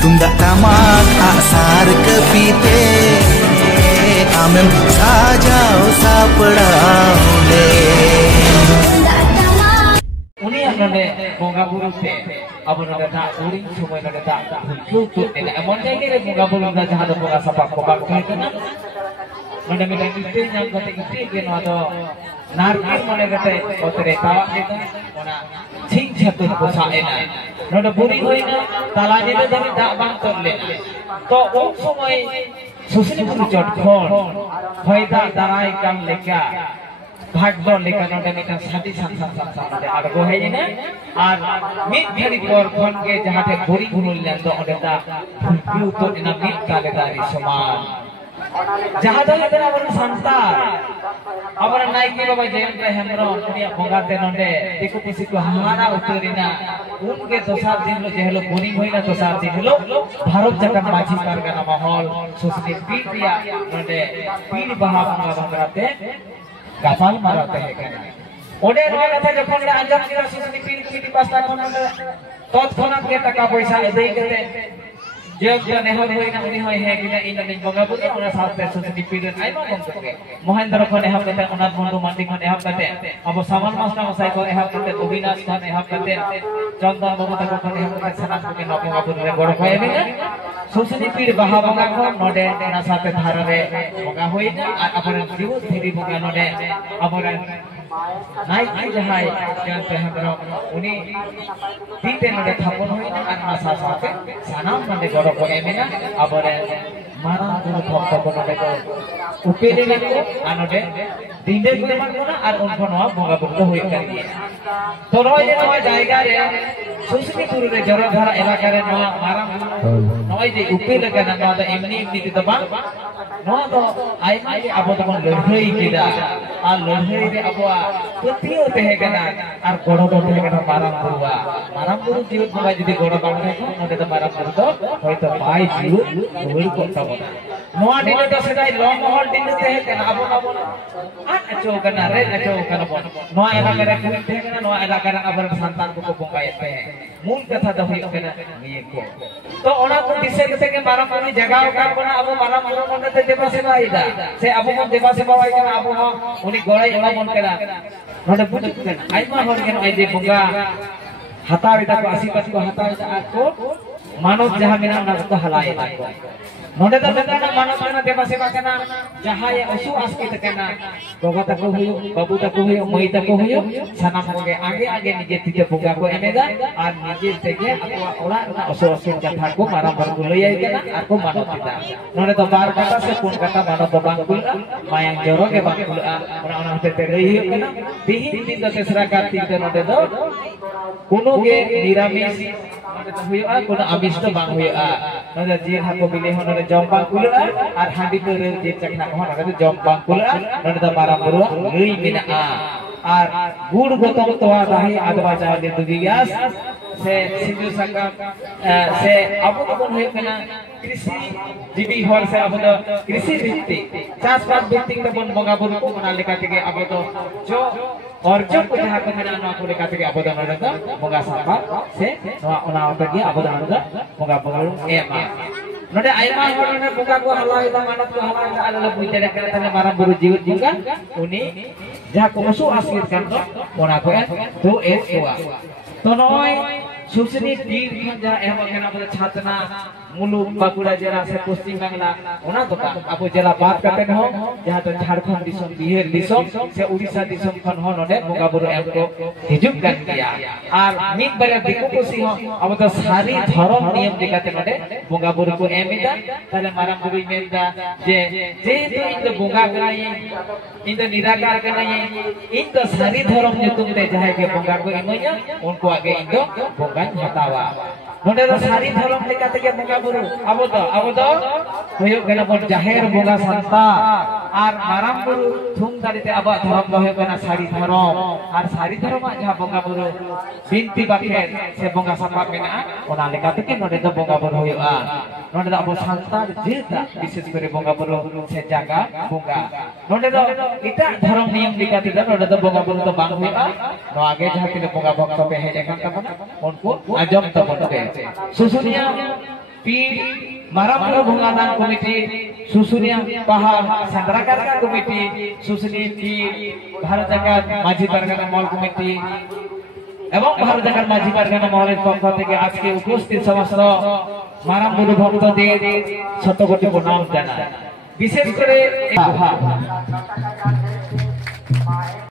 Tunggak tamak aksar kepite Amem sajau sapadau Uni yang nade bunga buru te, abu nade tak uring semua nade tak hulutut ini. Emon jadi le bunga buru nade jahat bunga sapak kobak kena. Nade kita itu yang kata itu kena ada narkis mana kata otere tawa kita, mana cing jatuh kosa enai. Nade buri koi na talanya itu jadi tak bangtor le. To orang semua susah buru jod khon, faida darai kam leka. भागदौड़ लेकर नोटे मिटा साथी साथ नोटे are गोहे ने are मिट घड़ी पर फोन के जहां थे बोरी गुनुल ले तो ओडे ता फुलपिउ तो इना मिट काले दारी समान जहां तो इतना अपन संता अपन नाइकी बाबा जयंत हेमरो उनिया बोगाते नोटे देखो किसी को हमारा उतरिना उनके तो साथ दिन लो जेहलो बोरिंग होइना तो साथ दिन लो भारत जगत माझी कारखाना माहौल सुसनी पीटिया नोटे पीर बहा बंगराते Gapal marah teh kan. Ode roy kata jokon le anjam kita susuni pili pasta kon tot konak kita ka paisa edai kete. Jog jo neho hoi na uni hoi he kita ina ning bonga budi ona saate susuni pili ai ma bong ke. Mohendra kon neho kete onat bondu mandi kon neho kete. Abo saman masna masai kon neho kete Obinas kon neho kete. Chondan babu ta kon neho kete sanas ke no bonga budi re gor hoye bina. Susuni pili baha bonga kon node ona saate dhara re bonga hoi na ar aparan jiwo thiri bonga node aparan naik jahai yang terhadap uni tinte node thapon hoi na ar masa saate sanam node gor ko emena aparan marang guru thapon ko node ko upede le ko anode dinde gure man ko na ar unko no bonga bonga hoi kari to roy je no jayga re susuni puru re jara dhara elaka re no marang noi je upede le kana no da emni emni to bang no to ai mai abo to kon lehei kida ar lehei re abo petio teh kana ar goro teh kana marang buru jiut bonga jodi goro bang ko node to marang buru to hoito bai jiut hoi ko tabona noa dine to sedai long mohol dine teh kana abo aco kana re aco kana bon noa elaka re kuit teh kana noa elaka re abar santan ko bonga teh mul katha da hoi kana niye ko to ona ko dise ke marang mani jagao ka kona abo marang mon te deba seba ida se abo mon deba seba wai kana abo uni gorai ona mon kana node bujuk kana aima hor kana ai de bonga hataw ida ko asipat ko hataw ida ko manot jaha mena na ko halai na ko node ta betana manot kana deba seba kana jaha ye usu aski tekana goga ta ko huyu babu ta ko huyu moi ta ko huyu sanam ke age nije tije bonga ko emeda ar nije tege aku ola na usu aski jatha ko marang bergulai kana aku manot kita node to bar kata se pun kata manot bangkul mayang joro ke bangkul ona tete rei kana tihin tin te serakat tin node to kuno ge niramis node to huyu kuno amis to bang huyu node jin hako bilih node jombang kula ar handi to je cakna ko node jombang kula node to marang buru leuy mina ar gud gotong toa rahi adwa cha de tugias se sindu sakam se abu kon hoy kana कृषि जीवी हर से अब तो कृषि भित्तिक चाषबास भित्तिक तो बन बंगा बन को मना लेका के अब तो जो और जो को जहां को मना ना को लेका के अब तो नरक बंगा सापा से ओना ओटा के अब तो नरक बंगा बंगा एमा नोडे आयमा हर ने बंगा को हलाय दा मानत को हलाय दा आला बुइते करे तने मारा बुरु जीवित juga uni जहां को मसु आसिर kan तो ओना को तो एक हुआ तो नय सुसनी पीर खन जा एम केना बद छातना मुलुक बाकुड़ा जिला से पश्चिम बांग्ला ओना तो आपो जिला बात करते हो जहां तो झारखंड दिसम बिहार दिसम से उड़ीसा दिसम खन हो नोडे बंगा बुरु एम को हिजुक kan गया और मित बारे दिकु कुसी हो अब तो सारी धर्म नियम दिखाते नोडे बंगा बुरु को एमिदा ताले मारा बुरु मेदा जे तो इन तो बंगा कराई इन तो निराकार कराई इन तो सारी धर्म nyutum te jahay ke bongga ko imonya unko age इन तो बंगा hatawa node do sari धर्म lekate ke bongga buru abo do hoyok kana bon jaher bongga santa ar maram buru thum darite aba धर्म do hoyok kana sari धर्म ar sari धर्म jaha bongga buru binti baket se bongga sapa mena ona lekate ke node do bongga buru hoyoka node do abo santa jilta bises kore bongga buru se jaga bongga node do ita धर्म नियम lekate do node do bongga buru to bang hoyoka no age jaha tine bongga bokto pe heje kan tamana unko ajam to bonte susunya পীর মারামপুর ভঙ্গাদান committee Susunia পাহাড় সেন্দ্রাকারকা committee শুশুনি পীর ভারত জাকাত মাঝি পারগানা মহল committee এবং ভারত জাকাত মাঝি পারগানা মহলের পক্ষ থেকে আজকে উপস্থিত সমস্ত মারামপুর ভক্তদের শত কোটি প্রণাম জানাই। বিশেষ করে